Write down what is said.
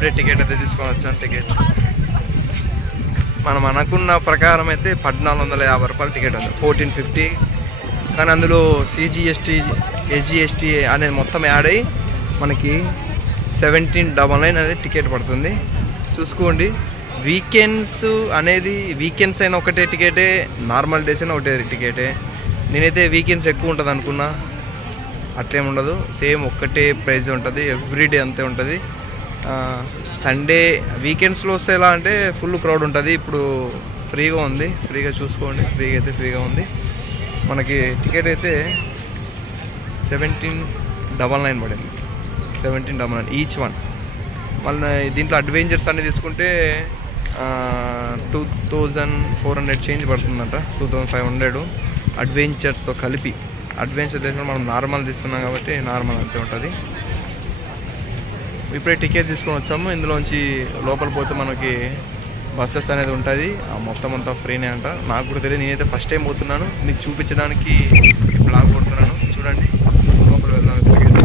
ఇప్పుడే టికెట్ అయితే తీసుకొని వచ్చాను. టికెట్ మనం అనుకున్న ప్రకారం అయితే 1450 రూపాయలు టికెట్ ఉంది, 1450. కానీ అందులో CGST SGST అనేది మొత్తం యాడ్ అయ్యి మనకి 1799 అనేది టికెట్ పడుతుంది. చూసుకోండి, వీకెండ్స్ అనేది వీకెండ్స్ అయినా ఒకటే టికెటే, నార్మల్ డేస్ అయినా ఒకటే టికెటే. నేనైతే వీకెండ్స్ ఎక్కువ ఉంటుంది అనుకున్నా, అట్లేం ఉండదు, సేమ్ ఒక్కటే ప్రైస్ ఉంటుంది, ఎవ్రీడే అంతే ఉంటుంది. సండే వీకెండ్స్లో వస్తే ఎలా అంటే ఫుల్ క్రౌడ్ ఉంటుంది. ఇప్పుడు ఫ్రీగా ఉంది, ఫ్రీగా చూసుకోండి, ఫ్రీగా ఉంది. మనకి టికెట్ అయితే 1799 పడింది, 1799 ఈచ్ వన్. మళ్ళీ దీంట్లో అడ్వెంచర్స్ అన్ని తీసుకుంటే 2400 చేంజ్ పడుతుందంట, 2500 అడ్వెంచర్స్తో కలిపి. అడ్వెంచర్ తీసుకుని మనం నార్మల్ తీసుకున్నాం కాబట్టి నార్మల్ అంతే ఉంటుంది. ఇప్పుడే టికెట్ తీసుకొని వచ్చాము. ఇందులోంచి లోపల పోతే మనకి బస్సెస్ అనేది ఉంటుంది, మొత్తం అంతా ఫ్రీనే అంట. నాకు కూడా తెలియదు, నేనైతే ఫస్ట్ టైం పోతున్నాను, మీకు చూపించడానికి బ్లాగ్ కొడుతున్నాను. చూడండి, లోపల వెళ్దాం.